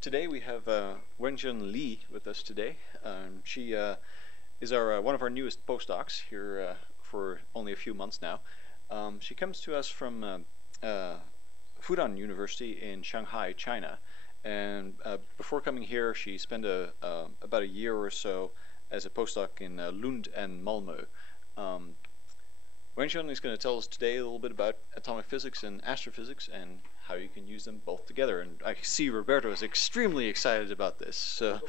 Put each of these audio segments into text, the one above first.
Today we have Wenxian Li with us today. She is one of our newest postdocs here for only a few months now. She comes to us from Fudan University in Shanghai, China. And before coming here, she spent about a year or so as a postdoc in Lund and Malmö. Wenxian is going to tell us today a little bit about atomic physics and astrophysics and how you can use them both together. And I see Roberto is extremely excited about this. So.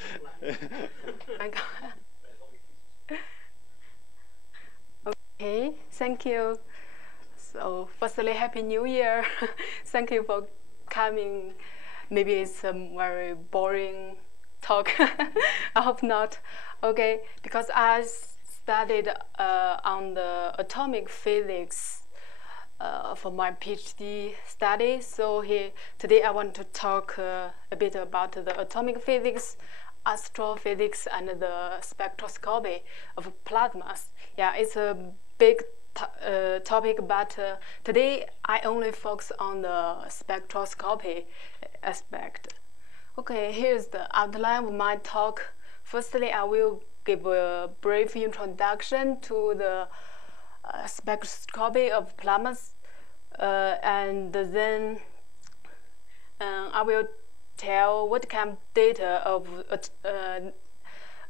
Okay, thank you. So firstly, Happy New Year. Thank you for coming. Maybe it's a very boring talk. I hope not. Okay, because I studied on the atomic physics for my PhD study. So today I want to talk a bit about the atomic physics, astrophysics, and the spectroscopy of plasmas. Yeah, it's a big topic, but today I only focus on the spectroscopy aspect. Okay, here's the outline of my talk. Firstly, I will give a brief introduction to the spectroscopy of plasmas, and then I will tell what kind of data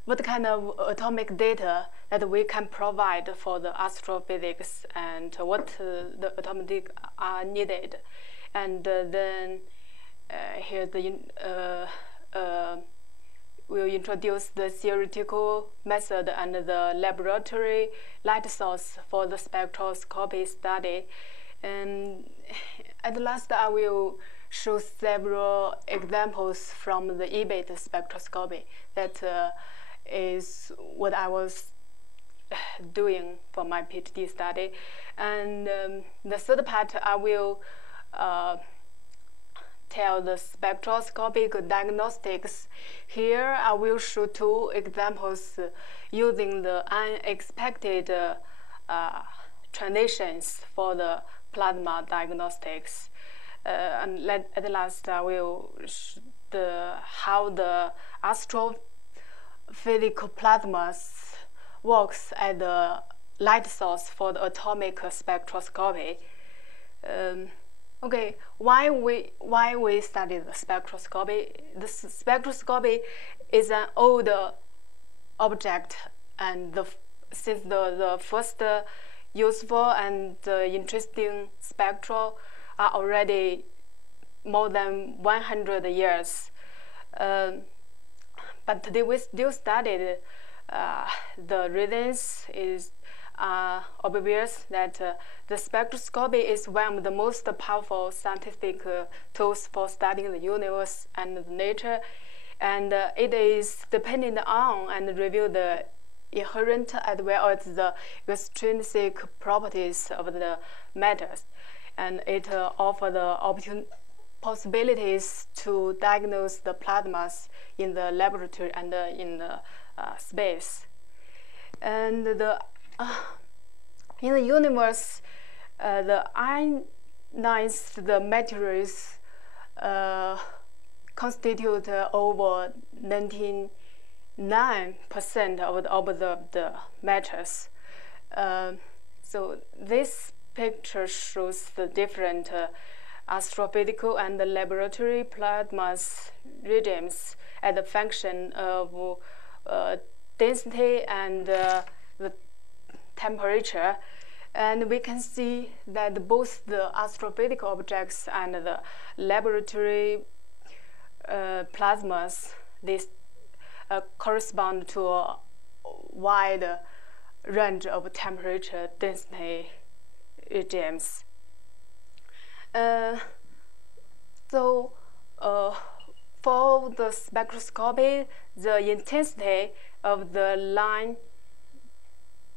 what kind of atomic data that we can provide for the astrophysics and what the atomic are needed. And then here we'll introduce the theoretical method and the laboratory light source for the spectroscopy study. And at last, I will show several examples from the EBIT spectroscopy. That is what I was doing for my PhD study. And the third part, I will tell the spectroscopic diagnostics. Here, I will show two examples using the unexpected transients for the plasma diagnostics. And at last, I will show how the astrophysical plasmas works as the light source for the atomic spectroscopy. Okay, why we study the spectroscopy? The spectroscopy is an old object, and since the first useful and interesting spectra are already more than 100 years. But today we still studied the reasons is obvious that the spectroscopy is one of the most powerful scientific tools for studying the universe and nature, and it is dependent on and reveal the inherent as well as the extrinsic properties of the matters, and it offers the possibilities to diagnose the plasmas in the laboratory and in the space. And in the universe, the ionized materials constitute over 99% of the observed matters. So this picture shows the different astrophysical and laboratory plasmas regimes as a function of density and the temperature, and we can see that both the astrophysical objects and the laboratory plasmas correspond to a wide range of temperature density regimes. For the spectroscopy, the intensity of the line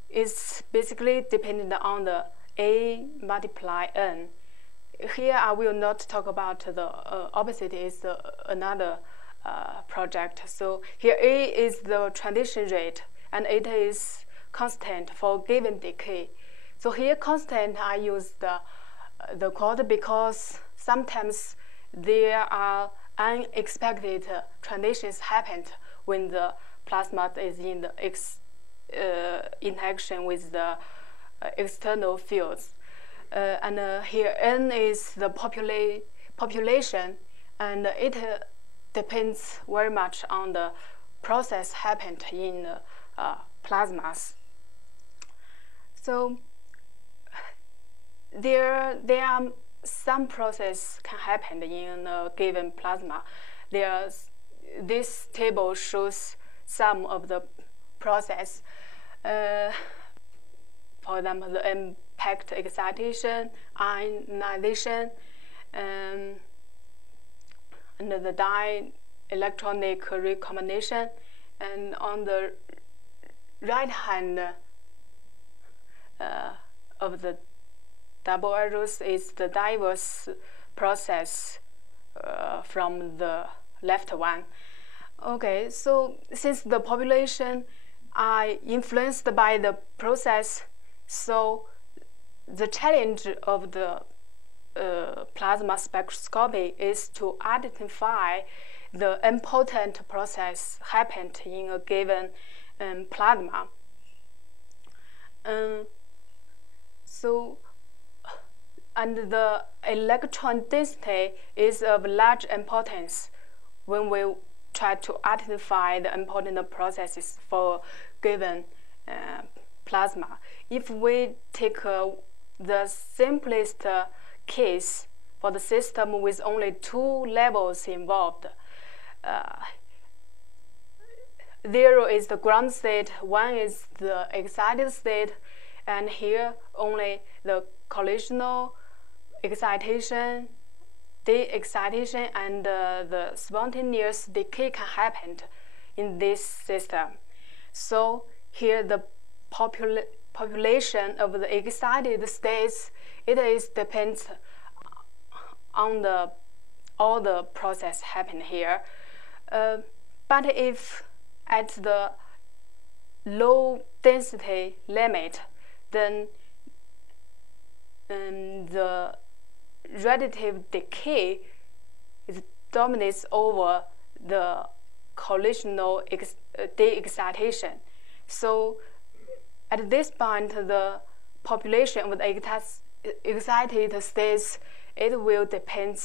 is basically dependent on the A multiply N. Here I will not talk about the opposite, is another project. So here A is the transition rate, and it is constant for given decay. So here constant, I use the quote because sometimes there are unexpected transitions happened when the plasma is in the interaction with the external fields. And here N is the population, and it depends very much on the process happened in plasmas. So there are some process can happen in a given plasma. This table shows some of the process. For example, the impact excitation, ionization, and the dielectronic recombination. And on the right hand of the double arrows is the diverse process from the left one. Okay, so since the population are influenced by the process, so the challenge of the plasma spectroscopy is to identify the important process happened in a given plasma. And the electron density is of large importance when we try to identify the important processes for given plasma. If we take the simplest case for the system with only 2 levels involved, 0 is the ground state, 1 is the excited state, and here only the collisional excitation, de-excitation, and the spontaneous decay can happen in this system. So here the population of the excited states, depends on all the process happen here. But if at the low density limit, then the relative decay dominates over the collisional de-excitation. So at this point, the population of the excited states, it will depend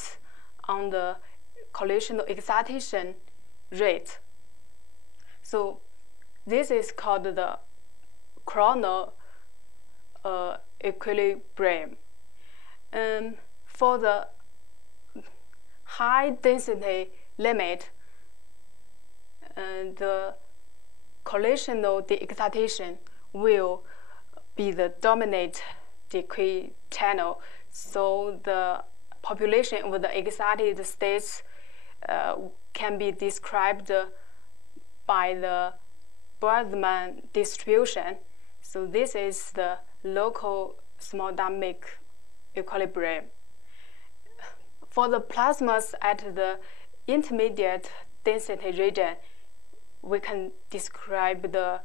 on the collisional excitation rate. So this is called the chronal equilibrium. For the high density limit, the collisional de-excitation will be the dominant decay channel. So the population of the excited states can be described by the Boltzmann distribution. So this is the local small dynamic equilibrium. For the plasmas at the intermediate density region, we can describe the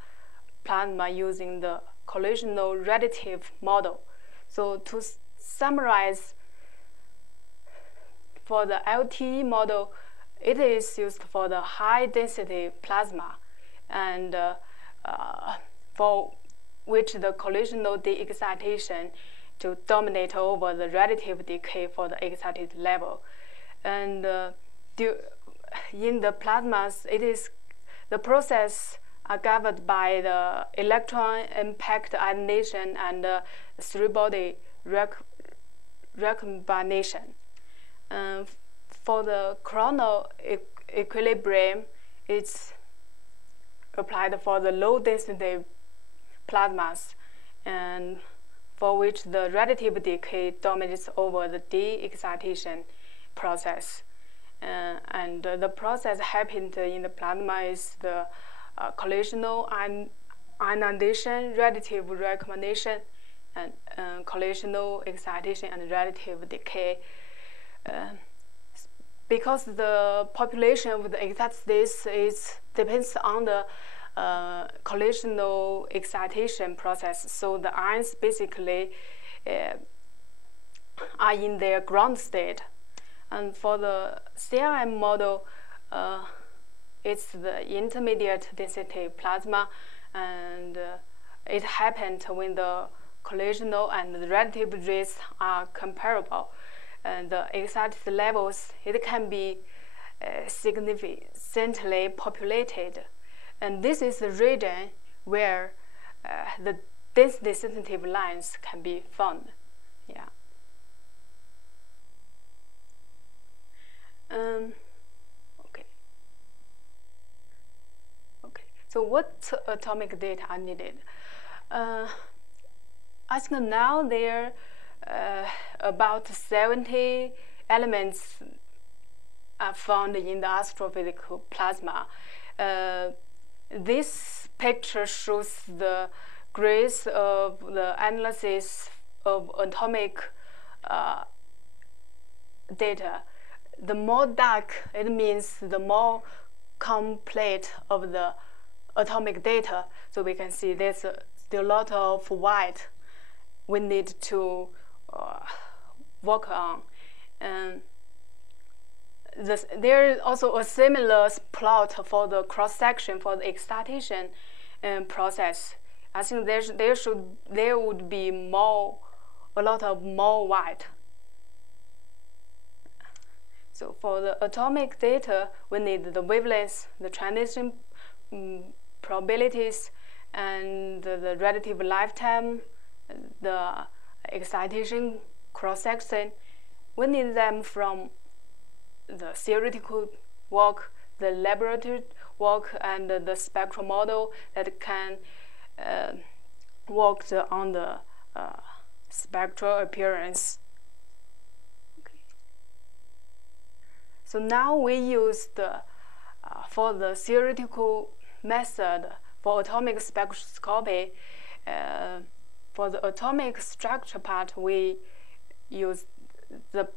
plasma using the collisional relative model. So to summarize, for the LTE model, it is used for the high density plasma, and for which the collisional de-excitation to dominate over the relative decay for the excited level. And in the plasmas, the process are governed by the electron impact ionization and 3-body recombination. For the chronal equilibrium, it's applied for the low density plasmas, and for which the relative decay dominates over the de-excitation process. And the process happened in the plasma is the collisional ionization, relative recombination, and collisional excitation and relative decay. Because the population of the excited states depends on the collisional excitation process, so the ions basically are in their ground state. And for the CRM model, it's the intermediate density plasma, and it happened when the collisional and the relative rates are comparable. And the excited levels, it can be significantly populated. And this is the region where the density sensitive lines can be found. Yeah. Okay. So what atomic data are needed? I think now there are about 70 elements are found in the astrophysical plasma. This picture shows the grades of the analysis of atomic data. The more dark, it means the more complete of the atomic data. So we can see there's still a lot of white we need to work on. And there is also a similar plot for the cross-section for the excitation process. I think there would be a lot of more white. So for the atomic data, we need the wavelengths, the transition probabilities, and the relative lifetime, the excitation cross-section. We need them from the theoretical work, the laboratory work, and the spectral model that can work on the spectral appearance. Okay. So now we use for the theoretical method for atomic spectroscopy. For the atomic structure part, we use the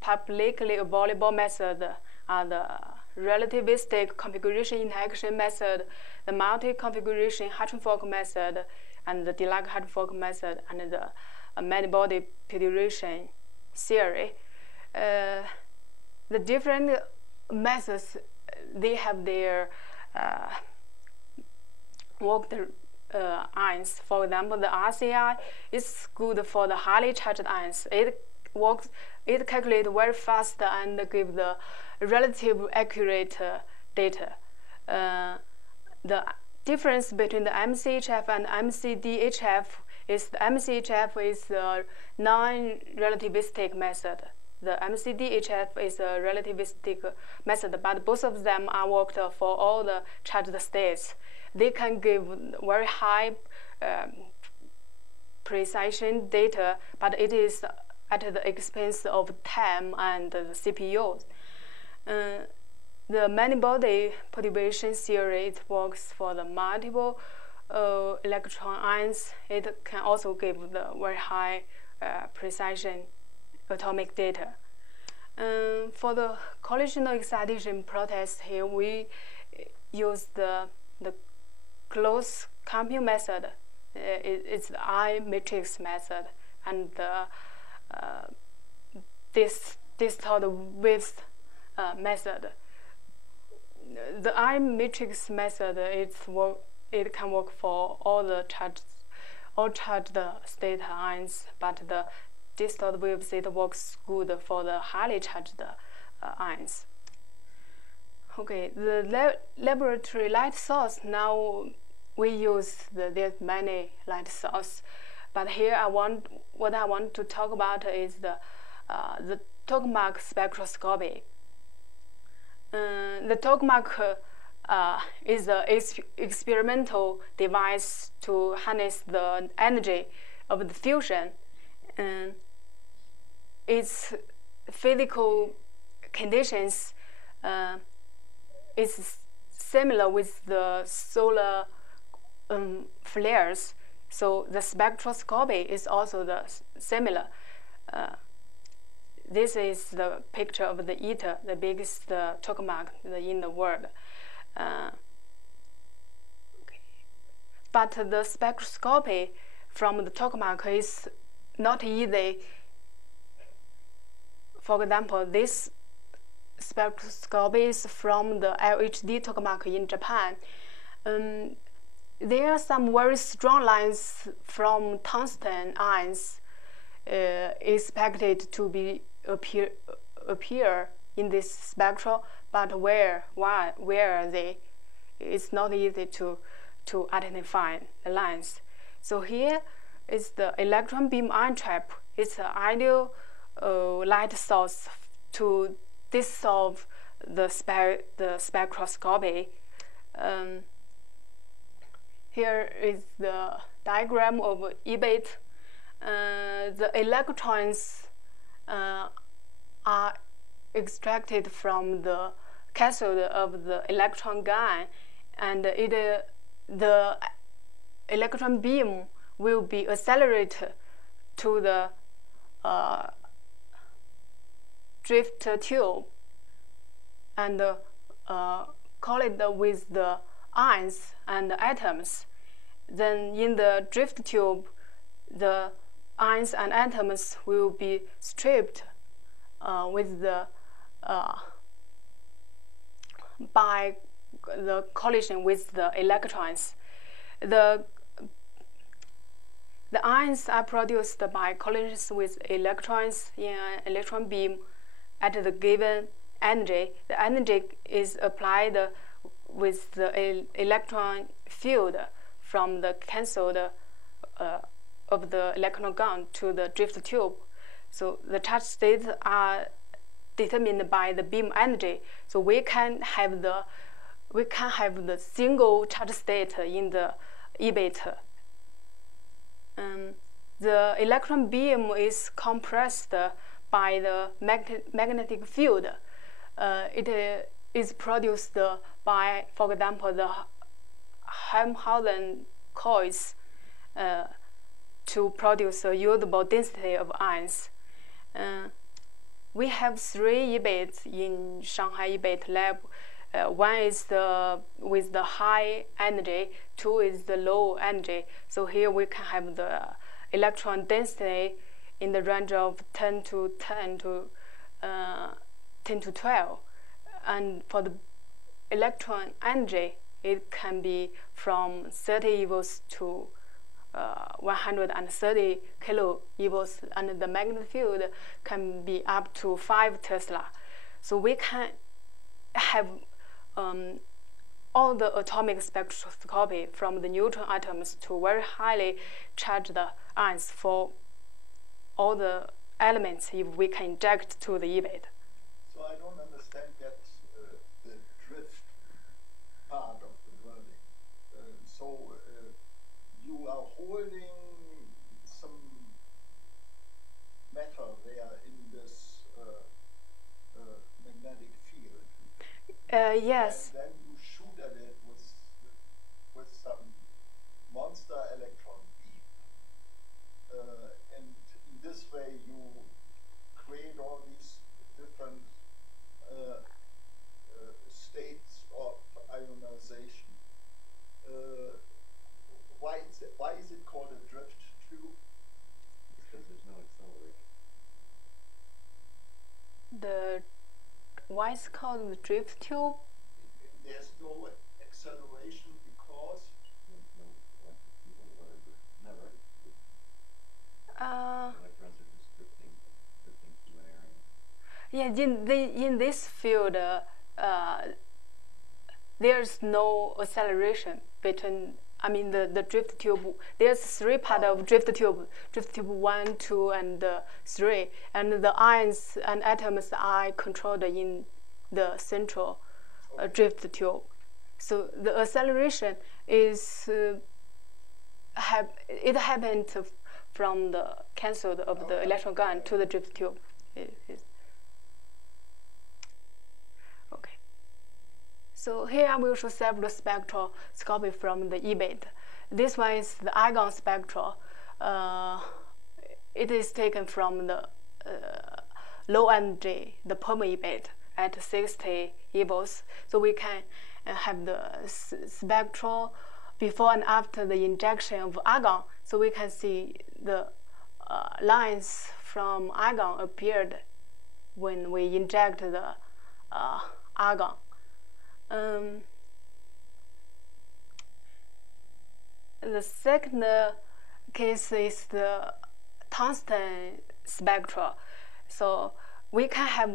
publicly available method are the relativistic configuration interaction method, the multi-configuration Hartree-Fock method, and the Dirac-Hartree-Fock method, and the many-body perturbation theory. The different methods, they have their worked ions. For example, the RCI is good for the highly charged ions. It calculates very fast and gives the relative accurate data. The difference between the MCHF and MCDHF is the MCHF is a non-relativistic method. The MCDHF is a relativistic method, but both of them are worked for all the charged states. They can give very high precision data, but it is at the expense of time and the CPUs. The many-body perturbation theory, it works for the multiple electron ions. It can also give the very high precision atomic data. For the collisional excitation process here, we use the close compute method. It's the I matrix method, and the distorted width method. The I matrix method, it can work for all charged state ions, but the distorted waves, it works good for the highly charged ions. Okay, the laboratory light source, now we use there's many light sources, but here what I want to talk about is the tokamak spectroscopy. The tokamak is an experimental device to harness the energy of the fusion. Its physical conditions is similar with the solar flares, so the spectroscopy is also similar. This is the picture of the ITER, the biggest tokamak in the world. Okay. But the spectroscopy from the tokamak is not easy for example, this spectroscopy is from the LHD tokamak in Japan. There are some very strong lines from tungsten ions expected to be appear in this spectrum, but where are they? It's not easy to identify the lines. So here is the electron beam ion trap. It's an ideal light source to dissolve the spectroscopy. Here is the diagram of EBIT. The electrons are extracted from the cathode of the electron gun, and the electron beam will be accelerated to the drift tube and collide with the ions and atoms. Then in the drift tube, the ions and atoms will be stripped with the by the collision with the electrons. The ions are produced by collisions with electrons in an electron beam at the given energy. The energy is applied with the electron field from the cathode of the electron gun to the drift tube. So the charge states are determined by the beam energy. So we can have the single charge state in the EBIT. The electron beam is compressed by the magnetic field. It is produced by, for example, the Helmholtz coils to produce a usable density of ions. We have 3 EBITs in Shanghai EBIT lab. One is with the high energy, 2 is the low energy. So here we can have the electron density in the range of 10 to 12. And for the electron energy, it can be from 30 eVos to 130 kilo eVos, and the magnetic field can be up to 5 Tesla. So we can have all the atomic spectroscopy from the neutron atoms to very highly charged ions for all the elements if we can inject to the EBIT. So I don't understand yet the drift part of the wording. You are holding some matter there in this magnetic field. Yes. And then you shoot at it with some monster electron beam. And in this way you create all these different states of ionization. Why is it called a drift tube? Because there's no acceleration. Why is it called the drift tube? There's no acceleration because electrons are just drifting through an area. Yeah, in this field, there's no acceleration between. I mean, the drift tube. There's 3 parts of drift tube: drift tube 1, 2, and 3. And the ions and atoms are controlled in the central drift tube. So the acceleration is it happened from the cathode of the electron gun to the drift tube. Okay. So here I will show several spectroscopy from the EBIT. This one is the Eigen spectra. It is taken from the low energy, the perma EBIT at 60 eVos. So we can have the spectral before and after the injection of argon. So we can see the lines from argon appeared when we inject the argon. The second case is the tungsten spectra. So we can have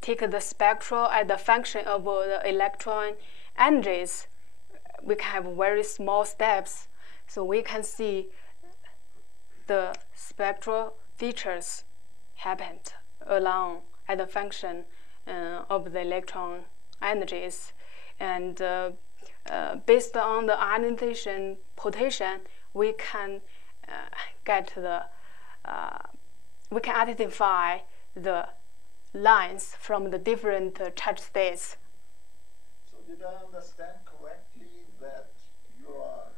take the spectra as the function of the electron energies. We can have very small steps, so we can see the spectral features happened along as a function of the electron energies, and based on the ionization potential, we can we can identify the lines from the different charge states. So did I understand correctly that you are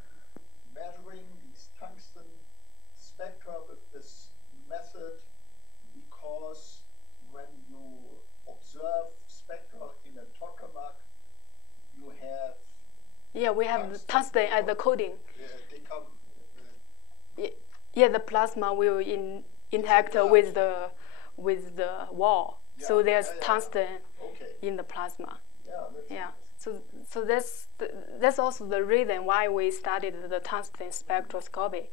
measuring these tungsten spectra with this method because when you observe spectra in a tokamak, you have we have tungsten as the coding. The plasma will interact with the wall. So there's tungsten in the plasma. So that's also the reason why we studied the tungsten spectroscopy.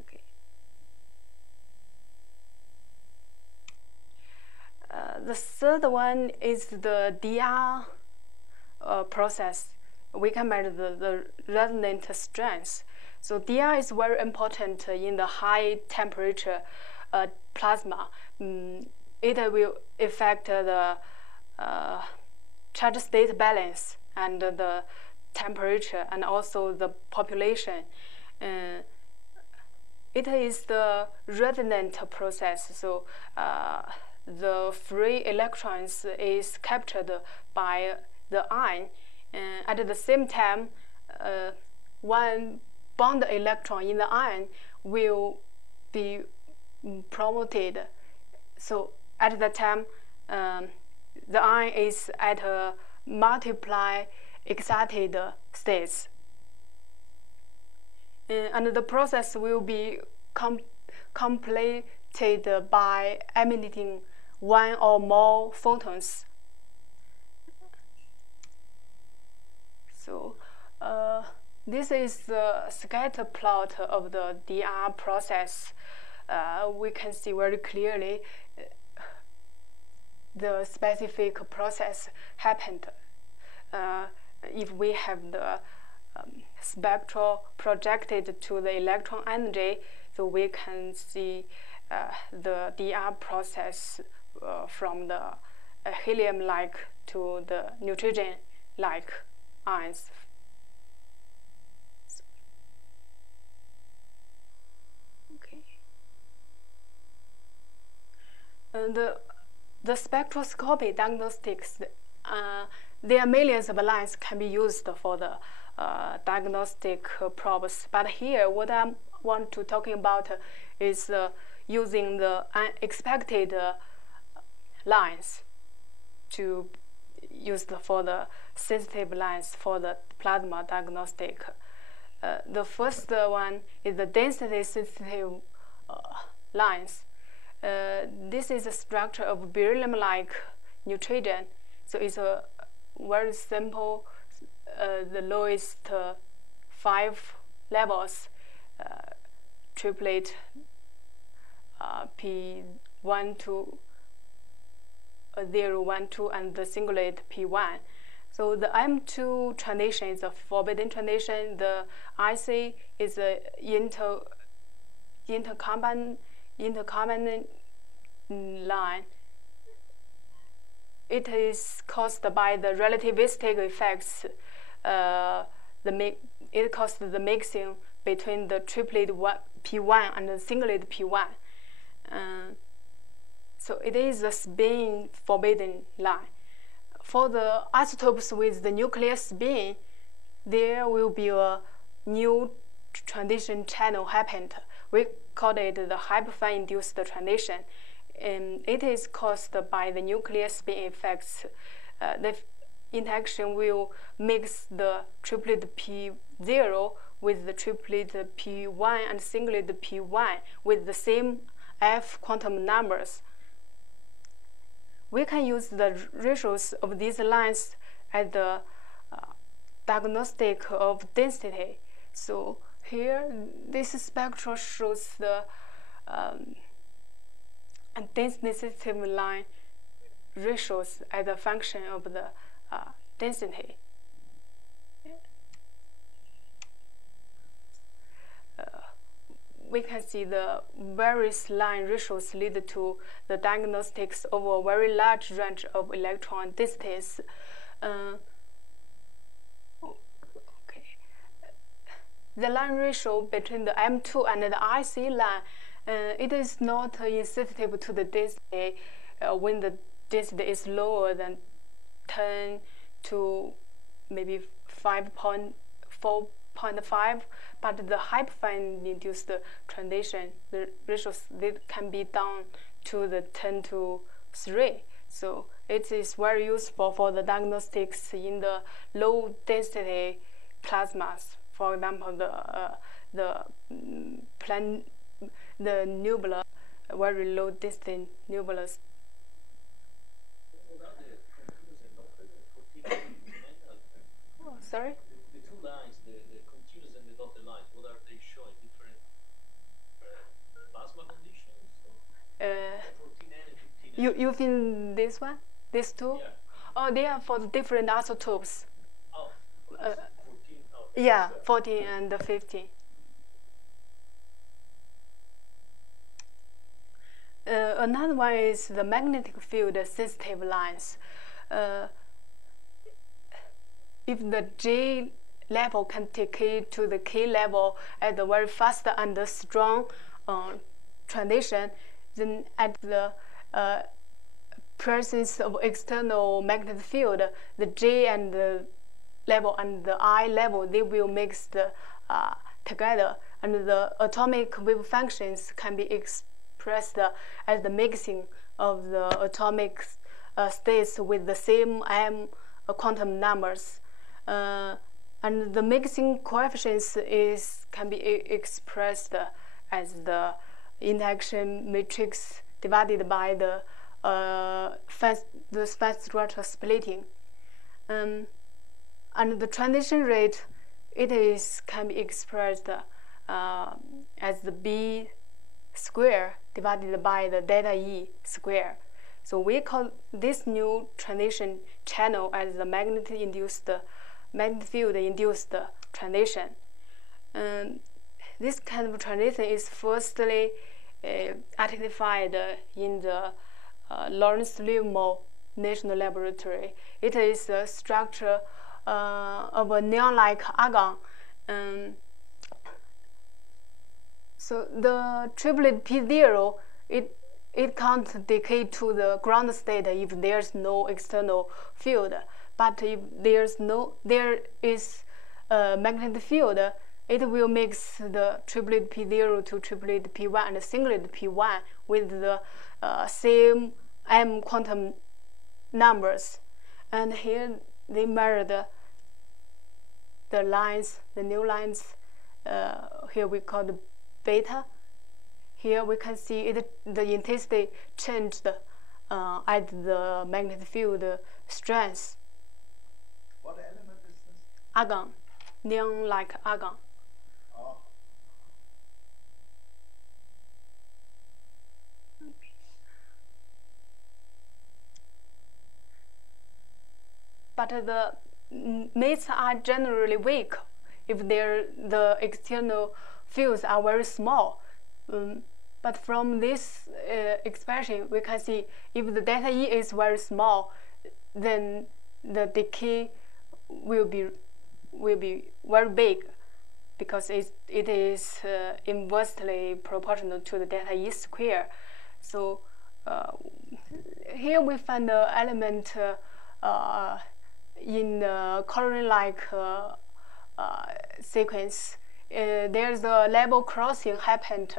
Okay. The third one is the DR process. We can measure the resonant strength. So DR is very important in the high temperature plasma. It will affect the charge state balance and the temperature and also the population. It is the resonant process. So the free electrons is captured by the ion. At the same time, one bound electron in the ion will be promoted. So at that time, the ion is at a multiply excited states. And the process will be completed by emitting one or more photons. So this is the scatter plot of the DR process. We can see very clearly the specific process happened. If we have the spectra projected to the electron energy, so we can see the DR process from the helium-like to the nitrogen-like ions. Okay. And the spectroscopy diagnostics, there are millions of lines can be used for the diagnostic probes. But here, what I want to talking about is using the unexpected lines to use for the sensitive lines for the plasma diagnostic. The first one is the density sensitive lines. This is a structure of beryllium-like nitrogen. So it's a very simple, the lowest 5 levels, triplet P1 to 0, 1, 2, and the singlet P1. So the M2 transition is a forbidden transition. The IC is a intercombinant line. It is caused by the relativistic effects. It causes the mixing between the triplet P1 and the singlet P1. So it is a spin forbidden line. For the isotopes with the nuclear spin, there will be a new transition channel happened. We call it the hyperfine-induced transition. It is caused by the nuclear spin effects. The interaction will mix the triplet P0 with the triplet P1 and singlet P1 with the same F quantum numbers. We can use the ratios of these lines as the diagnostic of density. So here, this spectra shows the density line ratios as a function of the density. We can see the various line ratios lead to the diagnostics of a very large range of electron densities. Okay. The line ratio between the M2 and the IC line, it is not insensitive to the density when the density is lower than 10 to maybe 5.4.5, but the hyperfine-induced transition, the ratios can be down to the 10 to 3. So it is very useful for the diagnostics in the low-density plasmas. For example, the nebula, very low-density nebulas. Oh, sorry? The two lines, the continuous and the dotted lines, what are they showing? Different plasma conditions? 14N and 15N? You mean this one? These two? Yeah. Oh, they are for the different isotopes. Oh, 14. Oh. Yeah, 14 and 15. Another one is the magnetic field sensitive lines. If the J level can decay to the K level at a very fast and strong transition, then at the presence of external magnetic field, the J and the level and the I level, they will mix together, and the atomic wave functions can be expressed as the mixing of the atomic states with the same M quantum numbers. And the mixing coefficients can be expressed as the interaction matrix divided by the spectral splitting. And the transition rate, can be expressed as the B square divided by the delta E square. So we call this new transition channel as the magnetic field induced transition. This kind of transition is firstly identified in the Lawrence Livermore National Laboratory. It is a structure of a neon-like argon. So the triplet P0, it can't decay to the ground state if there's no external field. But if there is a magnetic field, it will mix the triplet P0 to triplet P1 and singlet P1 with the same M quantum numbers. And here they measure the lines, the new lines. Here we call the beta. Here we can see the intensity changed at the magnetic field strength. What element is this? Argon, neon-like argon. Oh. But the mates are generally weak if the external fields are very small. But from this expression, we can see if the delta E is very small, then the decay will be very big, because it is inversely proportional to the delta E square. So here we find the element in the coloring-like sequence. There's a level crossing happened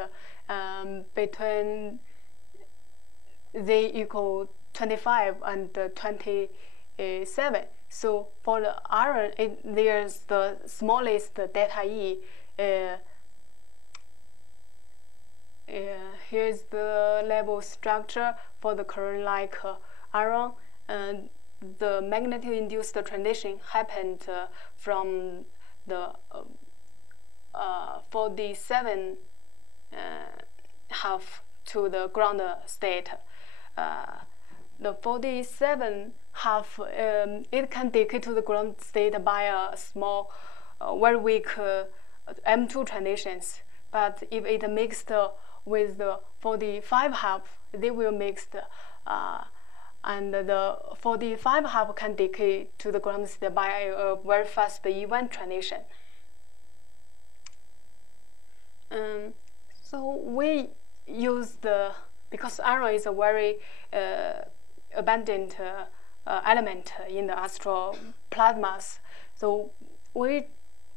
between Z equal 25 and 27. So for the iron, there's the smallest delta E here's the level structure for the current like iron. The magnetically induced transition happened from the 47 half to the ground state. The 47 half, it can decay to the ground state by a small, very weak M2 transitions. But if it mixed with the 45 half, they will mix, and the 45 half can decay to the ground state by a very fast event transition. So we use because iron is a very abundant element in the astroplasmas, so we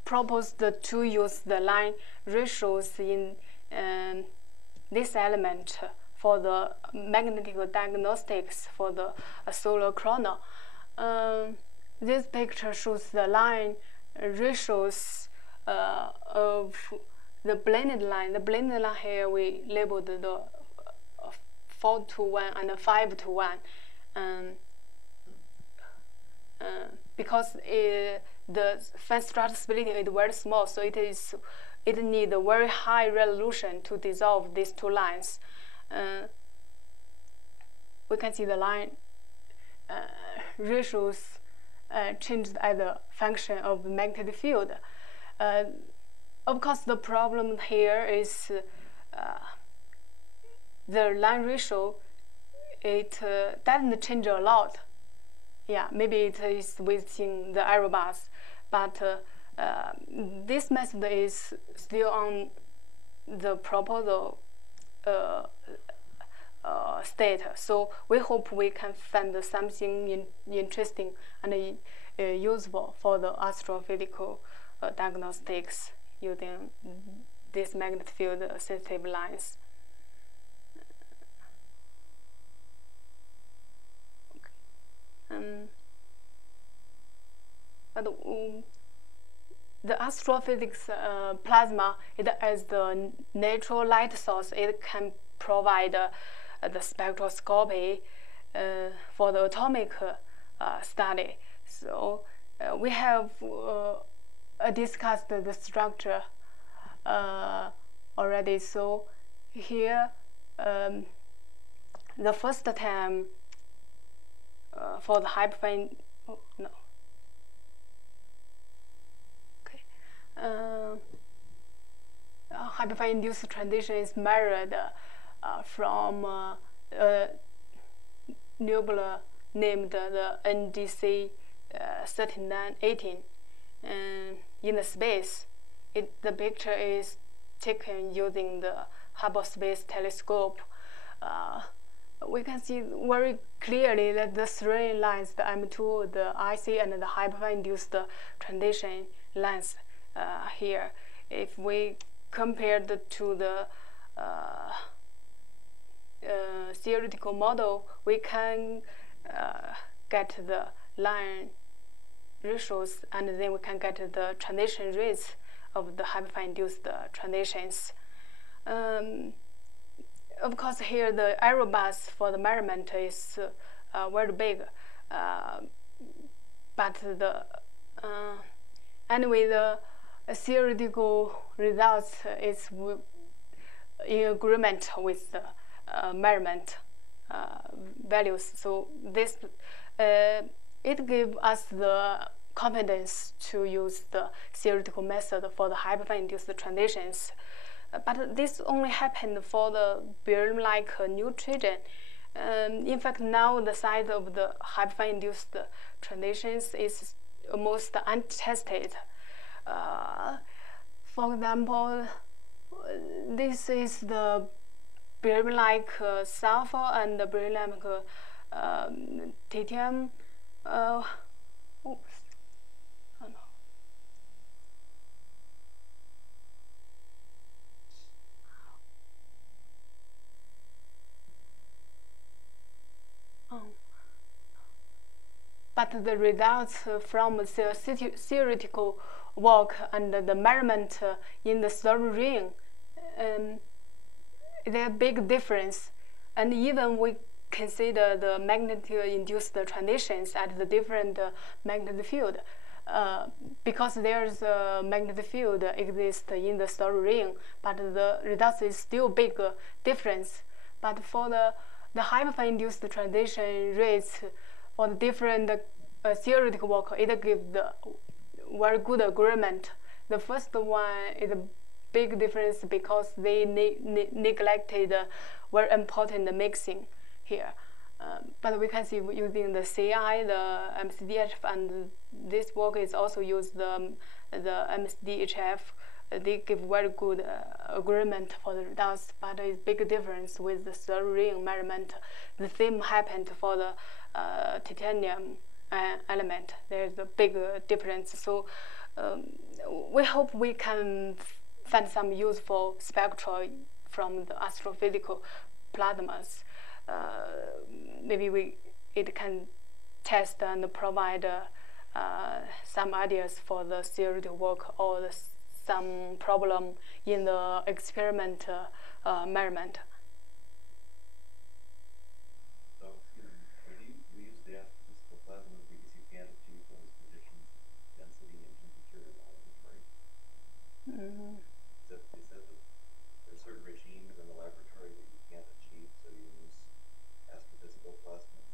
proposed to use the line ratios in this element for the magnetic diagnostics for the solar corona. This picture shows the line ratios of the blended line. The blended line here we labeled the 4:1 and 5:1, because the fine strata splitting is very small, so it needs a very high resolution to dissolve these two lines. We can see the line ratios changed as a function of the magnetic field. Of course, the problem here is the line ratio. It doesn't change a lot. Yeah, maybe it is within the error bars, but this method is still on the proposal state. So we hope we can find something interesting and useful for the astrophysical diagnostics using these magnetic field sensitive lines. But the astrophysics plasma, it as the natural light source, it can provide the spectroscopy for the atomic study. So we have discussed the structure already. So here, the first time for the hyperfine, hyperfine induced transition is measured from a nebula named the NGC 3918 in the space. The picture is taken using the Hubble Space Telescope. We can see very clearly that the three lines, the M2, the IC, and the hyperfine-induced transition lines here. If we compare to the theoretical model, we can get the line ratios, and then we can get the transition rates of the hyperfine-induced transitions. Of course, here the error bars for the measurement is very big, but anyway, the theoretical results is in agreement with the measurement values. So this it gives us the confidence to use the theoretical method for the hyperfine-induced transitions. But this only happened for the beryllium-like neutron. In fact, now the size of the hyperfine-induced transitions is almost untested. For example, this is the beryllium-like sulfur and the beryllium-like tritium. But the results from the theoretical work and the measurement in the third ring, there are big difference, and even we consider the magnetic-induced transitions at the different magnetic field, because there's a magnetic field exists in the solar ring, but the results is still big difference. But for the hyperfine-induced transition rates for the different theoretical work, it gives the very good agreement. The first one is a big difference because they neglected very important mixing here. But we can see using the CI, the MCDHF, and this work is also used the MCDHF. They give very good agreement for the results, but it's big difference with the solar ring measurement. The same happened for the titanium element. There's a big difference. So we hope we can find some useful spectra from the astrophysical plasmas. Maybe it can test and provide some ideas for the theoretical work or some problem in the experiment measurement. So, you use the astrophysical plasmas because you can't achieve those conditions, density and temperature in the laboratory. Is that there are certain regimes in the laboratory that you can't achieve, so you use astrophysical plasmas?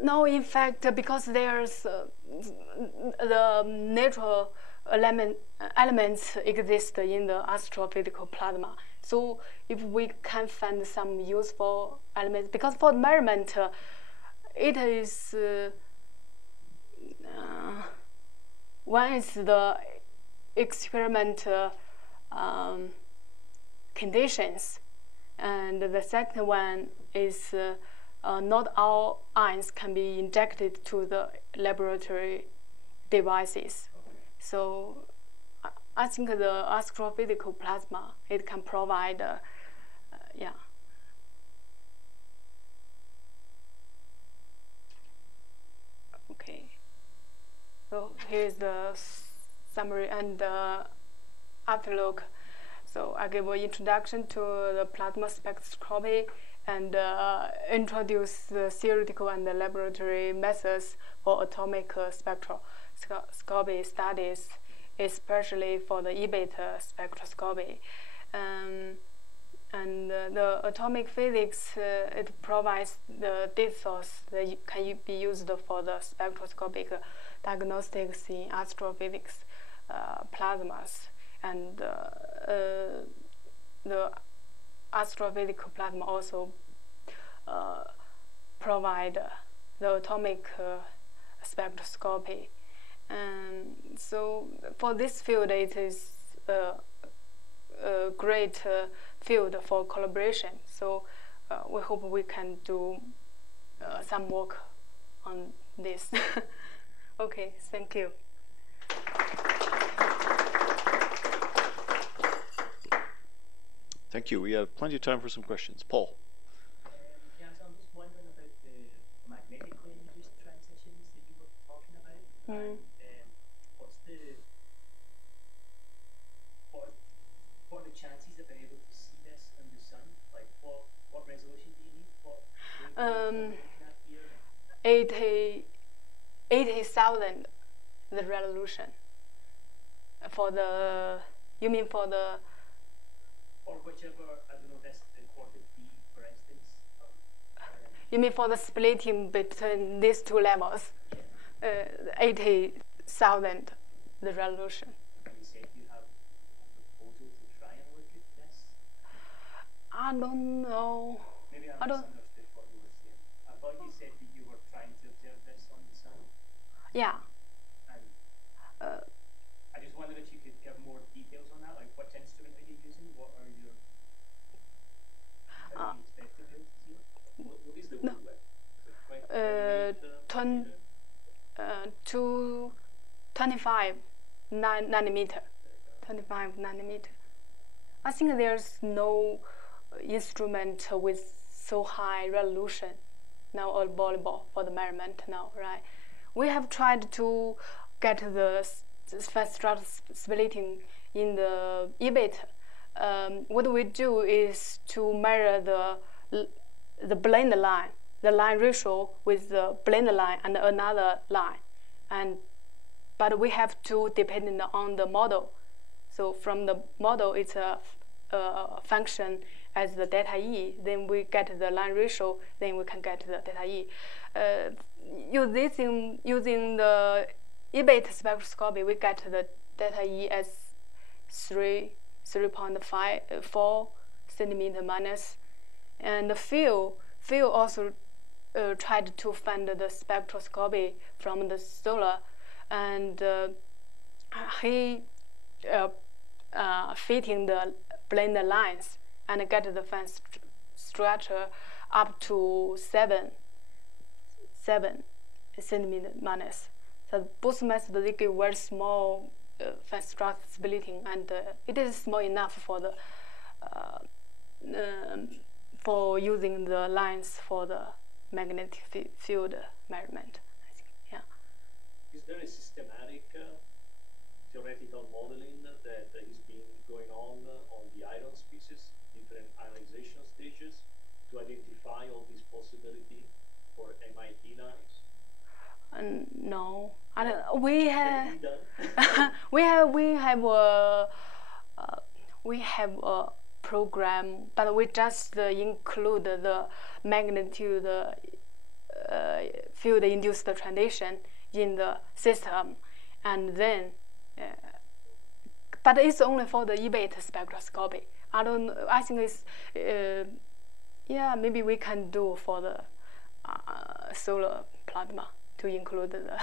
No, in fact, because there's the natural elements exist in the astrophysical plasma. So if we can find some useful elements, because for measurement, it is one is the experiment conditions, and the second one is not all ions can be injected to the laboratory devices. So I think the astrophysical plasma, it can provide, yeah. Okay. So here's the summary and the outlook. So I give an introduction to the plasma spectroscopy and introduce the theoretical and the laboratory methods for atomic spectroscopy studies, especially for the E-beta spectroscopy. And the atomic physics, it provides the data source that can be used for the spectroscopic diagnostics in astrophysics plasmas. And the astrophysical plasma also provide the atomic spectroscopy. And so for this field, it is a great field for collaboration. So we hope we can do some work on this. Okay, thank you. Thank you. We have plenty of time for some questions. Paul. Yeah, so I'm just wondering about the magnetically induced transitions that you were talking about. And what are the chances of being able to see this in the sun? Like, what resolution do you need? What 80,000 the resolution for the. You mean for the? Or whichever, I don't know, that's the quarter B, for instance. You mean for the splitting between these two levels? Yeah. 80,000 the resolution. And you said you have a proposal to try and look at this? I don't know. Maybe I misunderstood what you were saying. I thought you said that you were trying to observe this on the sun. Yeah. And I just wondered if you could give more details on that, like what instrument are you using? What are your... How do you expect to be able to see it? What is the wavelength? To 25 nanometer. 25 nanometer. I think there's no instrument with so high resolution now available for the measurement now, right? We have tried to get the fast splitting in the E-beta what we do is to measure the blend line, the line ratio with the blend line and another line, but we have to depend on the model. So from the model, it's a function as the delta E. Then we get the line ratio. Then we can get the delta E. Using the EBIT spectroscopy, we get the delta E as 3.4 centimeter minus, and the Phil also tried to find the spectroscopy from the solar, and he fitting the blend lines and get the fine structure up to 7 centimeter minus. So both methods, they give very small fine structure splitting, and it is small enough for the for using the lines for the magnetic field measurement. I think, yeah. Is there a systematic theoretical modeling that is being going on the iron species, different ionization stages, to identify all these possibilities for MIT lines? No, I don't. We have we have a program, but we just include the magnitude field-induced transition in the system, and then. But it's only for the EBIT spectroscopy. I think it's yeah, maybe we can do for the solar plasma to include the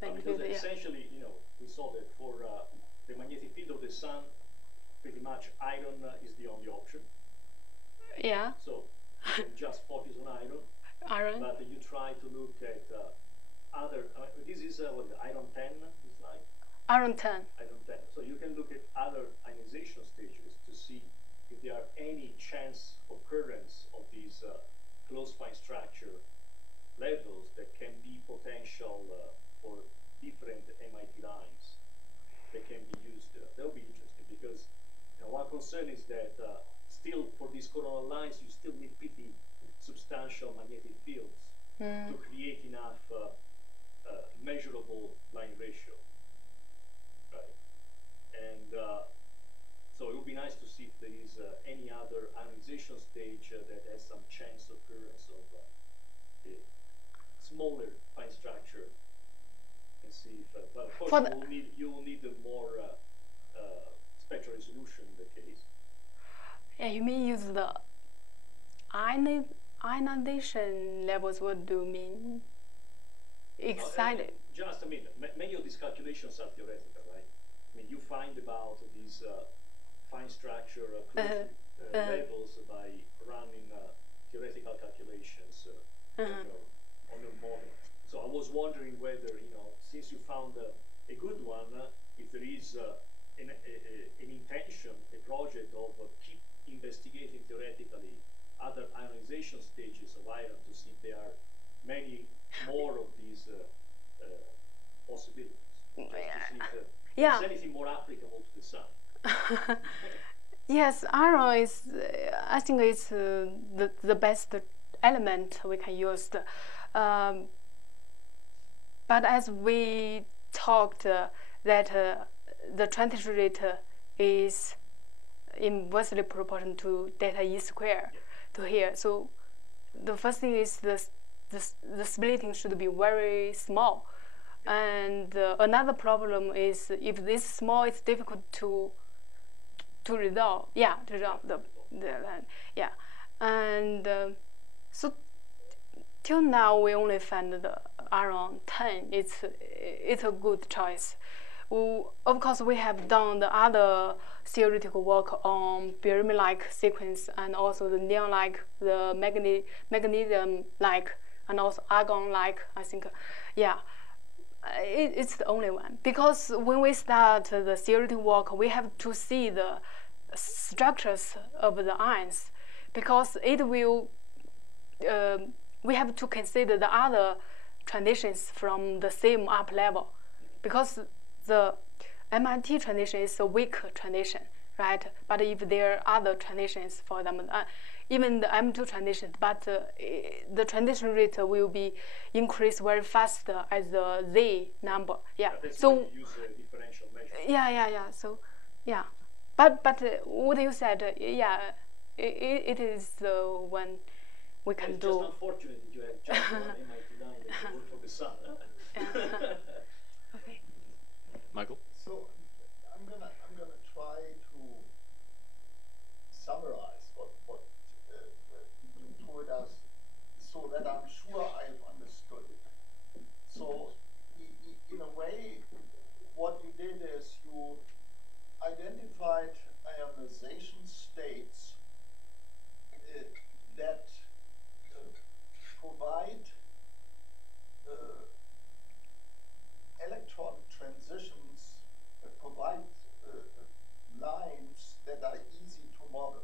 because essentially, you know, we saw that for the magnetic field of the sun, pretty much iron is the only option. Yeah. So you can just focus on iron. But you try to look at other. This is what the iron 10 is like. Iron 10. Iron 10. So you can look at other ionization stages to see if there are any chance occurrence of these close fine structure levels that can be potential for different MIT lines that can be used. That will be interesting because one concern is that still for these coronal lines you still need pretty substantial magnetic fields to create enough measurable line ratio. Right? And so it would be nice to see if there is any other ionization stage that has some chance occurrence of a smaller fine structure, and see if. But of course, you will need a more spectral resolution in the case. Yeah, you mean use the ionization levels? What do you mean? Excited. Just a minute. Many of these calculations are theoretical, right? I mean, you find about these fine structure levels by running theoretical calculations on your model. So I was wondering whether, since you found a good one, if there is an intention, a project of keep investigating theoretically other ionization stages of iron to see if there are many more of these possibilities. Just to see if there's anything more applicable to the sun. Yes, iron is, I think it's the best element we can use. But as we talked, that the transition rate is inversely proportional to delta E square to here. So the first thing is the splitting should be very small. And another problem is if this small, it's difficult to resolve. Yeah, to resolve the line. Yeah, and so till now we only found the iron 10. It's a good choice. Of course, we have done the other theoretical work on barium-like sequence and also the neon-like, the magnesium-like, and also argon-like. I think, yeah. It's the only one, because when we start the theoretical work, we have to see the structures of the ions, because it will. We have to consider the other transitions from the same up level, because the MIT transition is a weak transition, right? But if there are other transitions for them, even the M2 transition, but the transition rate will be increased very fast as the Z number. Yeah. That's So why you use a differential measure. yeah. So yeah, but what you said, yeah, it is the one we can It's do. just unfortunate that you have just one MIT line that can work for the sun. Okay. Michael? So I'm gonna try to summarize what you told us, so that I'm sure I've understood it. So in a way, what you did is you identified ionization states that provide electron transitions, provide lines that are easy to model,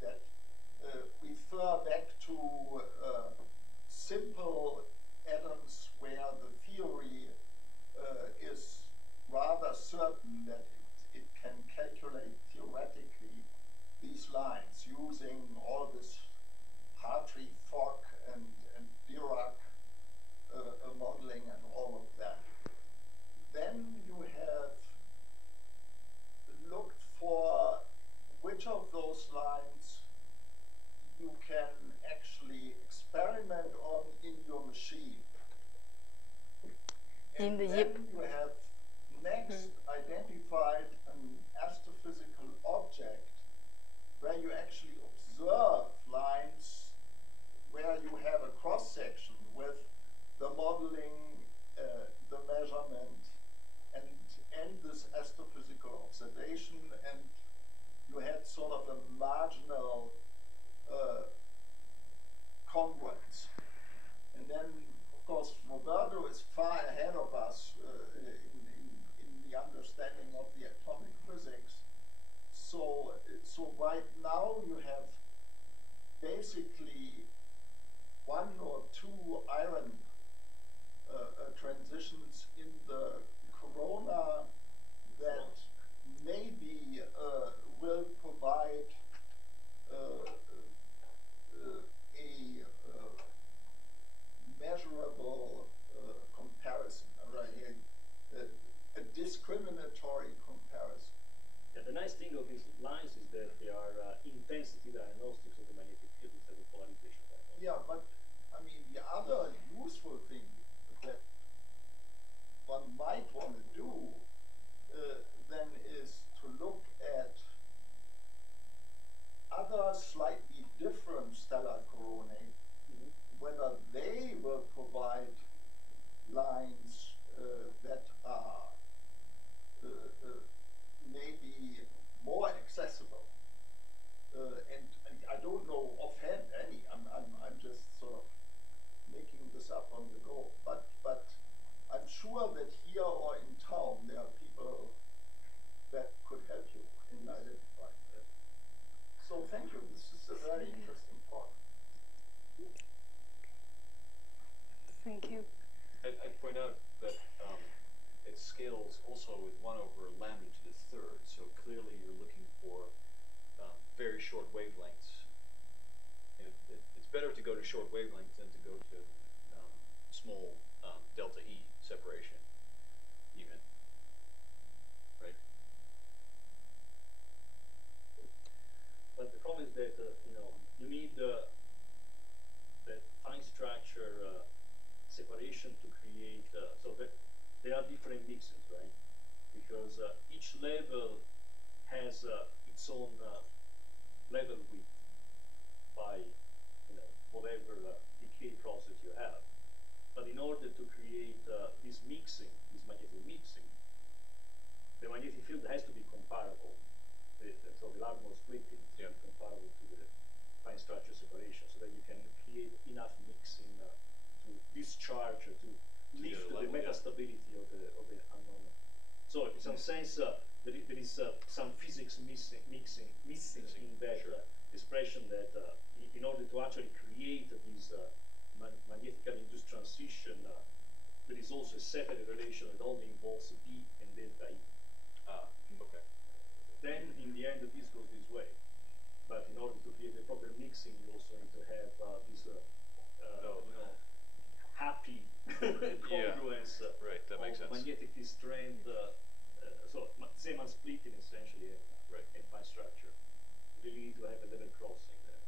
that refer back to simple atoms where the theory is rather certain that it can calculate theoretically these lines using all this Hartree, Fock, and Dirac modeling and all of that. Then you have looked for which of those lines you can actually experiment on in your machine. In And the then YIP. you have next identified an astrophysical object where you actually observe lines where you have a cross-section with the modeling, the measurement, and this astrophysical observation, and you had sort of a marginal congruence. And then, of course, Roberto is far ahead of us in the understanding of the atomic physics. So right now you have basically one or two iron transitions in the corona that maybe will provide a measurable comparison, right? A discriminatory comparison. Yeah, the nice thing of these lines is that they are intensity diagnostics of the magnetic field instead of polarization diagnostics. Yeah, but I mean, the other useful thing that one might want to do then is to look at other slightly different stellar coronae, whether they will provide lines that are maybe more accessible. And I don't know offhand any. I'm just sort of making this up on the go. But I'm sure that here or in town there are people that could help you in identifying that. So thank you. This is a very interesting talk. Thank you. I'd point out that it scales also with 1 over lambda to the third, so clearly you're looking for very short wavelengths. It's better to go to short wavelengths than to go to small delta E separation, even. Right? But the problem is that you need that fine structure separation to create. So that there are different mixes, right? Because each level has its own level width by whatever decay process you have. But in order to create this mixing, this magnetic mixing, the magnetic field has to be comparable. So the Larmor splitting is comparable to the fine structure separation, so that you can create enough mixing to discharge, to lift the metastability of the unknown. So in some sense, there is some physics missing in that expression, that in order to actually create this magnetically induced transition, there is also a separate relation that only involves B and delta E. Okay. then in the end this goes this way. But in order to create a proper mixing, you also need to have this happy congruence Right, that makes sense. magnetic field strength. So Zeeman splitting essentially in fine structure. You really need to have a level crossing there.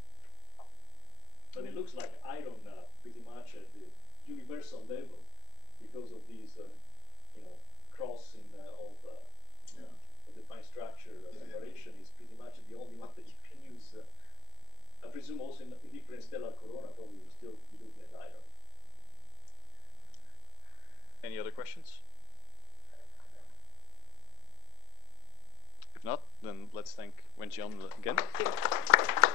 But it looks like iron pretty much at the universal level because of these, crossing of the fine structure separation is pretty much the only one that you can use. I presume also in different stellar corona, probably we'll still be looking at iron. Any other questions? If not, then let's thank Wenxian again. Thank you.